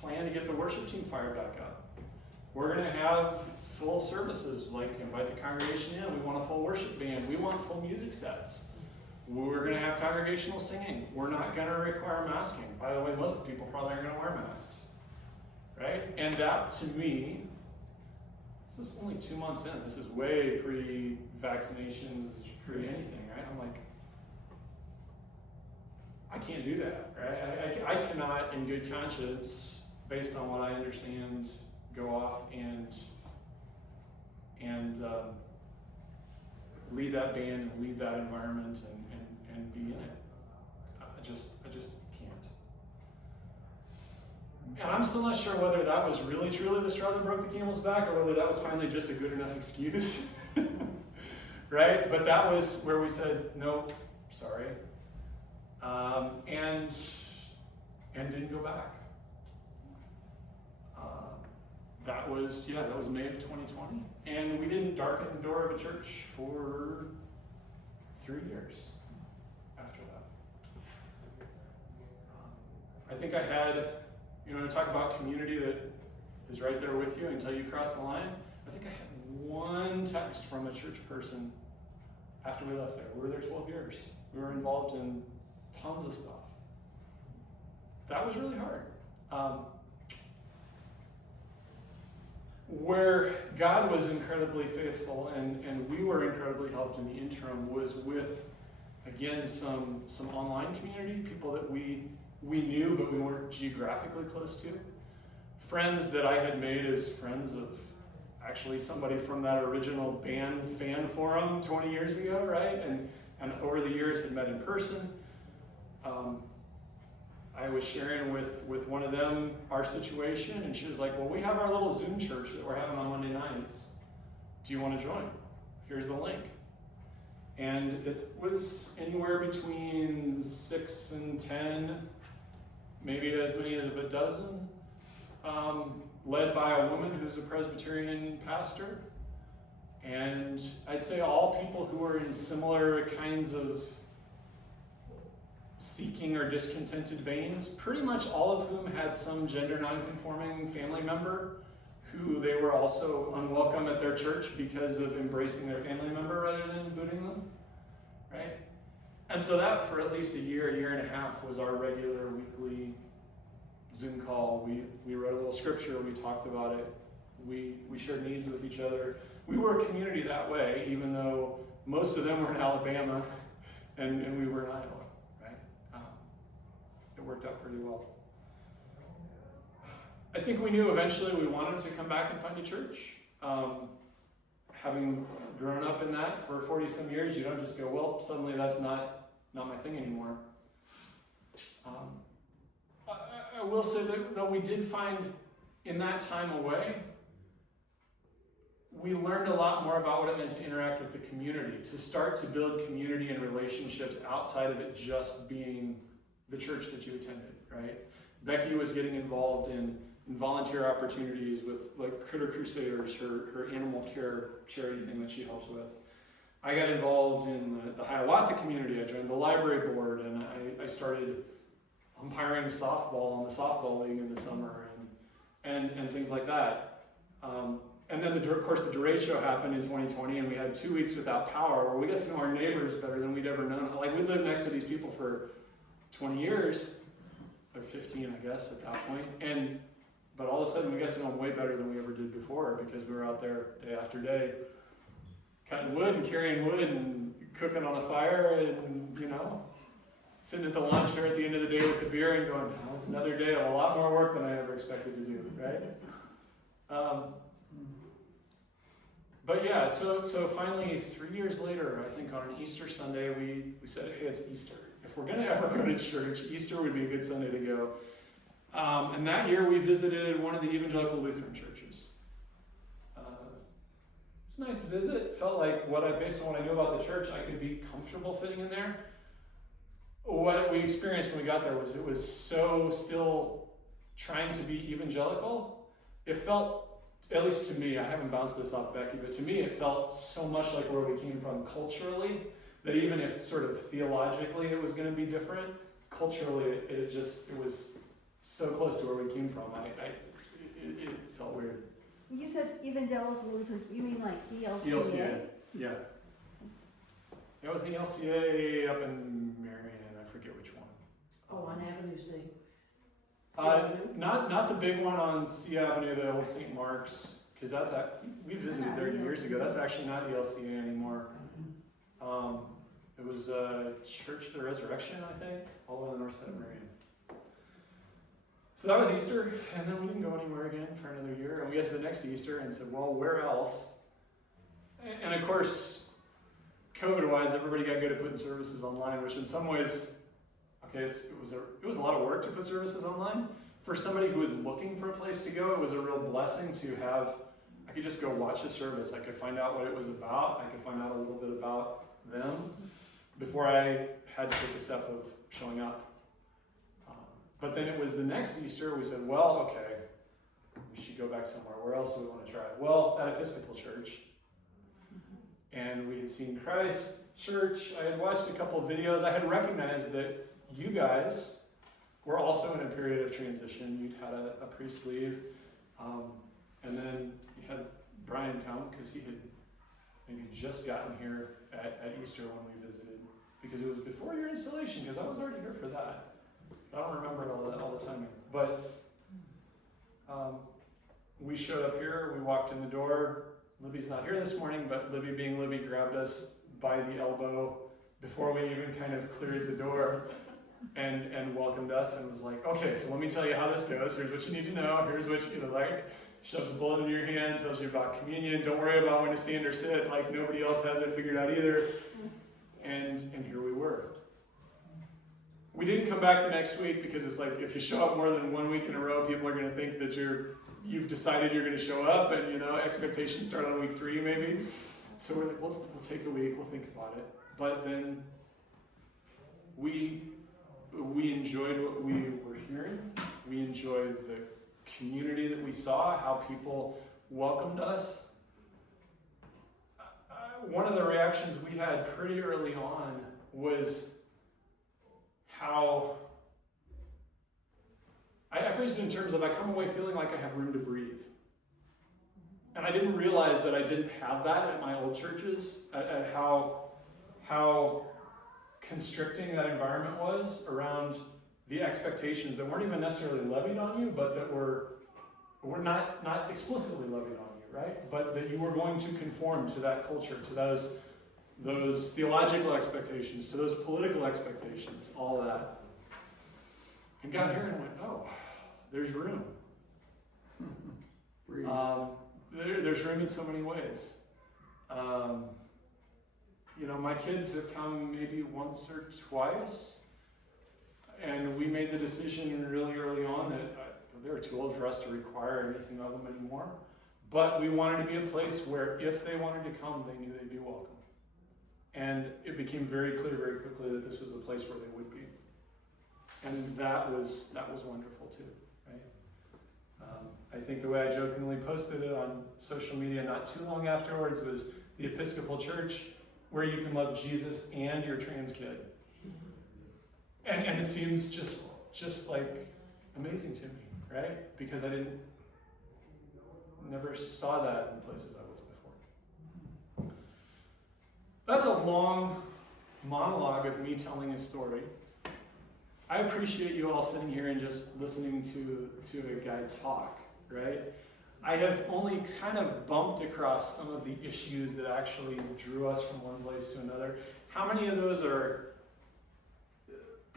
plan to get the worship team fired back up? We're going to have full services, like invite the congregation in. We want a full worship band. We want full music sets. We're going to have congregational singing. We're not going to require masking. By the way, most of the people probably aren't going to wear masks. Right? And that, to me, this is only 2 months in. This is way pre-vaccinations, pre-anything, right? I'm like, I can't do that, right? I cannot, in good conscience, based on what I understand, go off and lead that band and lead that environment and be in it. I just can't. And I'm still not sure whether that was really truly the straw that broke the camel's back or whether that was finally just a good enough excuse. Right? But that was where we said, nope, sorry. And didn't go back. That was May of 2020. And we didn't darken the door of a church for 3 years after that. I think I had, talk about community that is right there with you until you cross the line. I think I had one text from a church person after we left there. We were there 12 years. We were involved in tons of stuff. That was really hard. Where God was incredibly faithful and we were incredibly helped in the interim was with, again, some online community, people that we knew but we weren't geographically close to. Friends that I had made as friends of actually somebody from that original band fan forum 20 years ago, right? And over the years had met in person. I was sharing with one of them our situation, and she was like, well, we have our little Zoom church that we're having on Monday nights. Do you want to join? Here's the link. And it was anywhere between 6 and 10, maybe as many as a dozen, led by a woman who's a Presbyterian pastor. And I'd say all people who are in similar kinds of seeking or discontented veins, pretty much all of whom had some gender nonconforming family member who they were also unwelcome at their church because of embracing their family member rather than booting them, right? And so that for at least a year and a half was our regular weekly Zoom call. We wrote a little scripture, we talked about it, we shared needs with each other. We were a community that way, even though most of them were in Alabama and we were in Iowa. It worked out pretty well. I think we knew eventually we wanted to come back and find a church. Having grown up in that for 40 some years, you don't just go, well, suddenly that's not my thing anymore. I will say that though we did find in that time away, we learned a lot more about what it meant to interact with the community, to start to build community and relationships outside of it just being the church that you attended, right? Becky was getting involved in volunteer opportunities with like Critter Crusaders, her animal care charity thing that she helps with. I got involved in the Hiawatha community. I joined the library board and I started umpiring softball in the softball league in the summer and things like that. And then of course the derecho happened in 2020 and we had 2 weeks without power where we got to know our neighbors better than we'd ever known. Like we lived next to these people for 20 years, or 15, I guess, at that point. But all of a sudden, we got to know them way better than we ever did before because we were out there day after day, cutting wood and carrying wood and cooking on a fire and, sitting at the lunch or at the end of the day with the beer and going, oh, it's another day of a lot more work than I ever expected to do, right? But yeah, so finally, 3 years later, I think on an Easter Sunday, we said, hey, it's Easter. If we're going to ever go to church, Easter would be a good Sunday to go. And that year, we visited one of the Evangelical Lutheran churches. It was a nice visit. Felt like based on what I knew about the church, I could be comfortable fitting in there. What we experienced when we got there was it was so still trying to be evangelical. It felt, at least to me, I haven't bounced this off Becky, but to me it felt so much like where we came from culturally, that even if sort of theologically it was going to be different, culturally it was so close to where we came from. It felt weird. You said Evangelical Lutheran, you mean like ELCA? ELCA, yeah. That was the ELCA up in Marion, I forget which one. Oh, on Avenue C. Not the big one on C Avenue, the old St. Mark's, because we visited there years ago. That's actually not ELCA anymore. It was Church of the Resurrection, I think, all on the north side of Marion. So that was Easter, and then we didn't go anywhere again for another year. And we got to the next Easter and said, well, where else? And of course, COVID-wise, everybody got good at putting services online, which in some ways, it was a lot of work to put services online. For somebody who was looking for a place to go, it was a real blessing to have. I could just go watch a service. I could find out what it was about. I could find out a little bit about them before I had to take the step of showing up. But then it was the next Easter, we said, well, okay, we should go back somewhere. Where else do we want to try? Well, at Episcopal Church. And we had seen Christ Church. I had watched a couple of videos. I had recognized that you guys were also in a period of transition. You'd had a priest leave. And then you had Brian come because he had maybe just gotten here at Easter when we visited. Because it was before your installation, because I was already here for that. I don't remember all the timing. But we showed up here. We walked in the door. Libby's not here this morning, but Libby being Libby grabbed us by the elbow before we even kind of cleared the door and welcomed us and was like, okay, so let me tell you how this goes. Here's what you need to know. Here's what you like. Shoves a bullet in your hand, tells you about communion. Don't worry about when to stand or sit. Like nobody else has it figured out either. And here we were. We didn't come back the next week because it's like if you show up more than 1 week in a row, people are going to think that you've decided you're going to show up, and expectations start on week 3 maybe. So we're like, we'll take a week, we'll think about it. But then we enjoyed what we were hearing. We enjoyed the community that we saw, how people welcomed us. One of the reactions we had pretty early on was how I phrased it in terms of I come away feeling like I have room to breathe. And I didn't realize that I didn't have that at my old churches, at how constricting that environment was around the expectations that weren't even necessarily levied on you, but that were not explicitly levied on you, right? But that you were going to conform to that culture, to those theological expectations, to those political expectations, all of that. And got here and went, oh, there's room. There's room in so many ways. My kids have come maybe once or twice, and we made the decision really early on that they were too old for us to require anything of them anymore. But we wanted to be a place where if they wanted to come, they knew they'd be welcome. And it became very clear very quickly that this was a place where they would be. And that was wonderful too, right? I think the way I jokingly posted it on social media not too long afterwards was the Episcopal Church, where you can love Jesus and your trans kid. And it seems just like amazing to me, right? Because I never saw that in places I was before. That's a long monologue of me telling a story. I appreciate you all sitting here and just listening to a guy talk, right? I have only kind of bumped across some of the issues that actually drew us from one place to another. How many of those are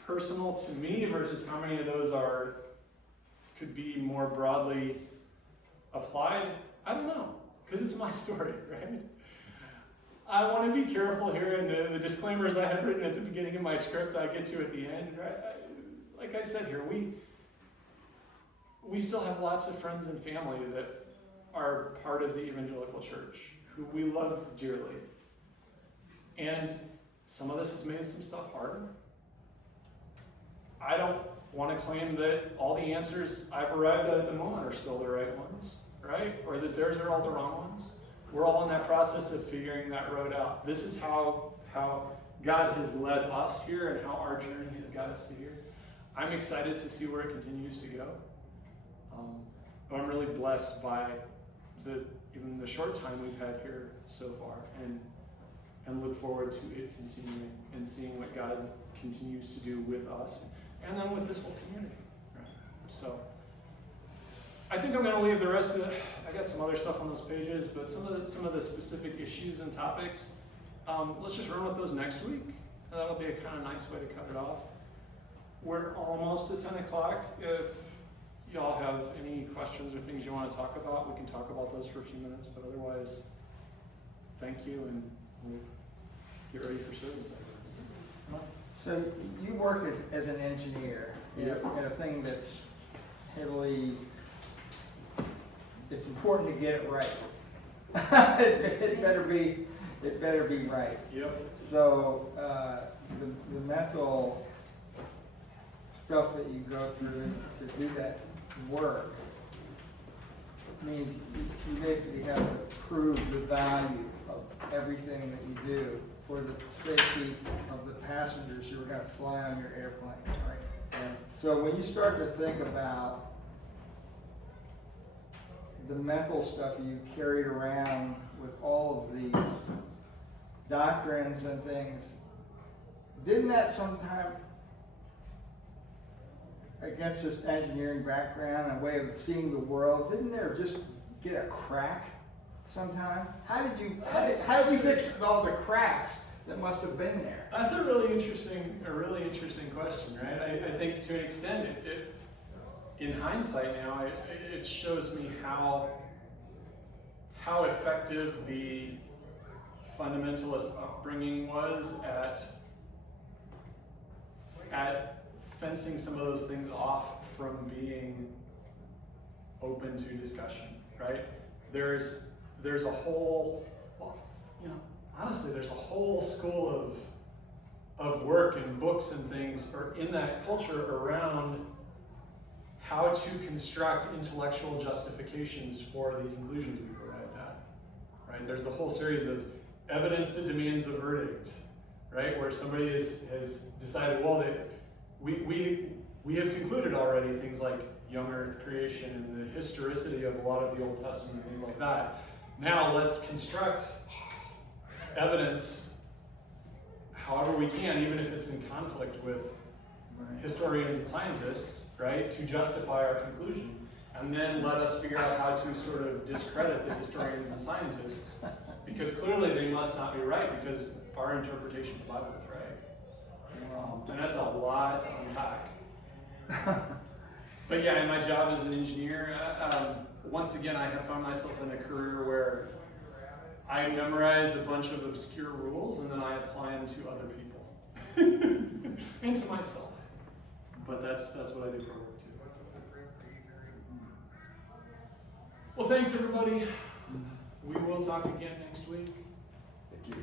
personal to me versus how many of those could be more broadly applied? I don't know, because it's my story, right? I want to be careful here, and the disclaimers I had written at the beginning of my script I get to at the end, right? Like I said here, we still have lots of friends and family that are part of the Evangelical Church, who we love dearly. And some of this has made some stuff harder. I don't want to claim that all the answers I've arrived at the moment are still the right ones, right? Or that theirs are all the wrong ones. We're all in that process of figuring that road out. This is how God has led us here and how our journey has got us to here. I'm excited to see where it continues to go. But I'm really blessed by even the short time we've had here so far, and look forward to it continuing and seeing what God continues to do with us and then with this whole community. Right? So I think I'm going to leave the rest of it. I got some other stuff on those pages, but some of the specific issues and topics, let's just run with those next week. That'll be a kind of nice way to cut it off. We're almost at 10 o'clock. If y'all have any questions or things you want to talk about, we can talk about those for a few minutes, but otherwise, thank you, and we'll get ready for service. So you work as an engineer in a thing that's heavily, it's important to get it right. it better be right. Yep. So the mental stuff that you go through to do that work means you basically have to prove the value of everything that you do for the safety of the passengers who are going to fly on your airplane, right? And so when you start to think about the mental stuff you carried around with all of these doctrines and things, didn't that sometime, against this engineering background and way of seeing the world, didn't there just get a crack sometime? How did you fix all the cracks that must have been there? That's a really interesting question, right? I think to an extent, it in hindsight now, it shows me how effective the fundamentalist upbringing was at fencing some of those things off from being open to discussion, right? There's a whole, honestly, there's a whole school of work and books and things or in that culture around how to construct intellectual justifications for the conclusions we arrive at, right? There's a whole series of evidence that demands a verdict, right? Where somebody has decided, well, we have concluded already things like young earth creation and the historicity of a lot of the Old Testament and things like that. Now let's construct evidence however we can, even if it's in conflict with historians and scientists, right, to justify our conclusion. And then let us figure out how to sort of discredit the historians and scientists, because clearly they must not be right, because our interpretation of the Bible is right. And that's a lot to unpack. But yeah, in my job as an engineer, once again, I have found myself in a career where I memorize a bunch of obscure rules and then I apply them to other people and to myself. But that's what I do for work too. Well, thanks everybody. We will talk again next week. Thank you.